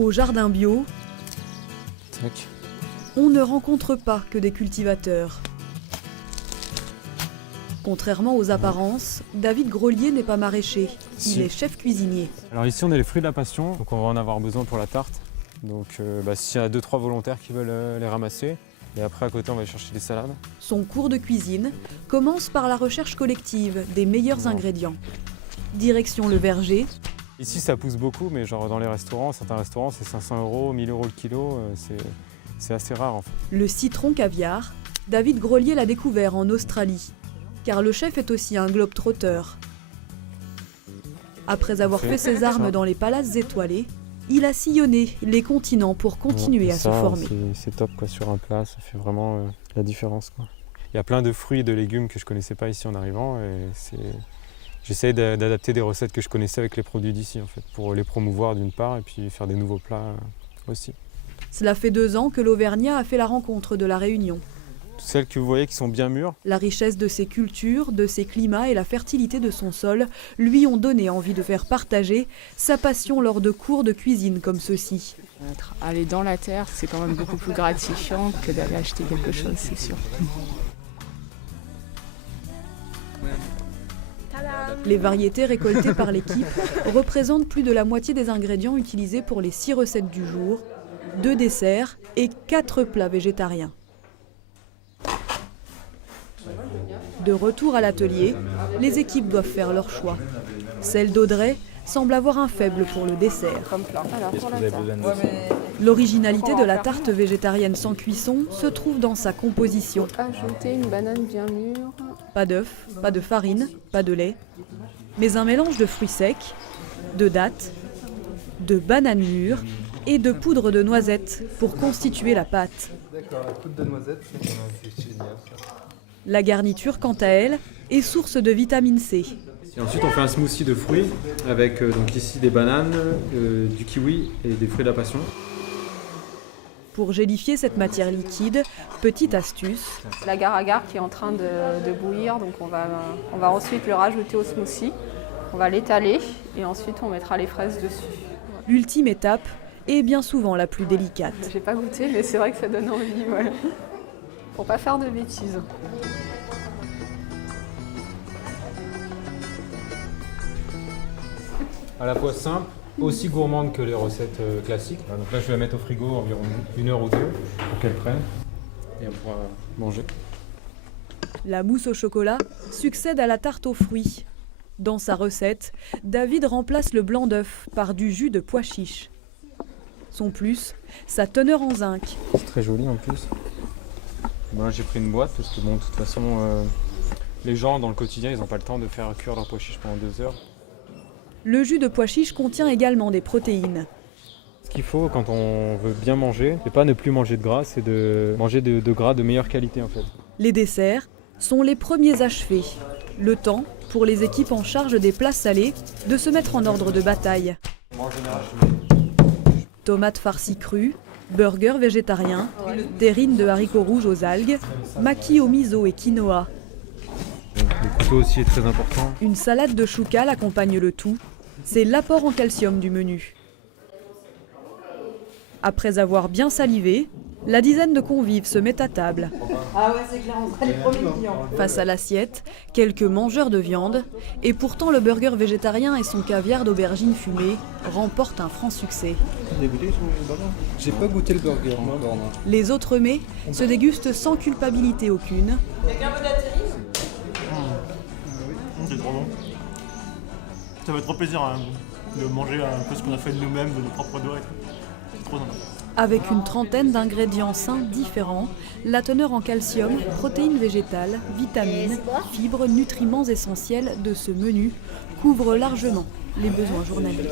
Au jardin bio, Tac. on ne rencontre pas que des cultivateurs. Contrairement aux apparences, David Grolier n'est pas maraîcher, il est chef cuisinier. Alors ici on a les fruits de la passion, donc on va en avoir besoin pour la tarte. Donc s'il y a 2-3 volontaires qui veulent les ramasser, et après à côté on va chercher des salades. Son cours de cuisine commence par la recherche collective des meilleurs ingrédients. Direction le verger. Ici ça pousse beaucoup, mais genre dans les restaurants, certains restaurants c'est 500 €, 1000 € le kilo, c'est assez rare en fait. Le citron caviar, David Grolier l'a découvert en Australie, car le chef est aussi un globe-trotteur. Après avoir fait ses armes dans les palaces étoilés, il a sillonné les continents pour continuer à se former. C'est top quoi, sur un plat, ça fait vraiment la différence quoi. Il y a plein de fruits et de légumes que je connaissais pas ici en arrivant et j'essaie d'adapter des recettes que je connaissais avec les produits d'ici en fait, pour les promouvoir d'une part et puis faire des nouveaux plats aussi. Cela fait 2 ans que l'Auvergnat a fait la rencontre de la Réunion. Celles que vous voyez qui sont bien mûres. La richesse de ses cultures, de ses climats et la fertilité de son sol lui ont donné envie de faire partager sa passion lors de cours de cuisine comme ceux-ci. Aller dans la terre, c'est quand même beaucoup plus gratifiant que d'aller acheter quelque chose, c'est sûr. Les variétés récoltées par l'équipe représentent plus de la moitié des ingrédients utilisés pour les 6 recettes du jour, 2 desserts et 4 plats végétariens. De retour à l'atelier, les équipes doivent faire leur choix. Celle d'Audrey semble avoir un faible pour le dessert. L'originalité de la tarte végétarienne sans cuisson se trouve dans sa composition. Ajouter une banane bien mûre. Pas d'œuf, pas de farine, pas de lait, mais un mélange de fruits secs, de dattes, de bananes mûres et de poudre de noisettes pour constituer la pâte. D'accord, la poudre de noisette, c'est génial ça. La garniture, quant à elle, est source de vitamine C. Et ensuite on fait un smoothie de fruits avec donc ici des bananes, du kiwi et des fruits de la passion. Pour gélifier cette matière liquide, petite astuce, L'agar-agar qui est en train de bouillir, donc on va ensuite le rajouter au smoothie. On va l'étaler et ensuite on mettra les fraises dessus. l'ultime étape est bien souvent la plus délicate. J'ai pas goûté, mais c'est vrai que ça donne envie, ouais. Pour pas faire de bêtises. À la fois simple, aussi gourmande que les recettes classiques. Donc là je vais la mettre au frigo environ 1 heure ou 2 pour qu'elle prenne et on pourra manger. La mousse au chocolat succède à la tarte aux fruits. Dans sa recette, David remplace le blanc d'œuf par du jus de pois chiche. Son plus, sa teneur en zinc. C'est très joli en plus. Moi j'ai pris une boîte parce que bon, de toute façon les gens dans le quotidien ils n'ont pas le temps de faire cuire leur pois chiche pendant 2 heures. Le jus de pois chiche contient également des protéines. Ce qu'il faut quand on veut bien manger, c'est pas ne plus manger de gras, c'est de manger de gras de meilleure qualité en fait. Les desserts sont les premiers achevés. Le temps pour les équipes en charge des plats salés de se mettre en ordre de bataille. Moi en général Tomates farcies crues, burgers végétariens, terrines de haricots rouges aux algues, maquis au miso et quinoa. le couteau aussi est très important. Une salade de choucal accompagne le tout. C'est l'apport en calcium du menu. Après avoir bien salivé, la dizaine de convives se met à table. Ah ouais, c'est clair, on sera les premiers clients. Face à l'assiette, quelques mangeurs de viande, et pourtant le burger végétarien et son caviar d'aubergine fumée remportent un franc succès. J'ai pas goûté le burger, moi. Les autres mets se dégustent sans culpabilité aucune. Quelqu'un veut d'atterrir? C'est trop bon. Ça fait trop plaisir hein, de manger un peu ce qu'on a fait de nous-mêmes, de nos propres doigts et tout. C'est trop sympa. Avec une trentaine d'ingrédients sains différents, la teneur en calcium, protéines végétales, vitamines, fibres, nutriments essentiels de ce menu couvre largement les besoins journaliers.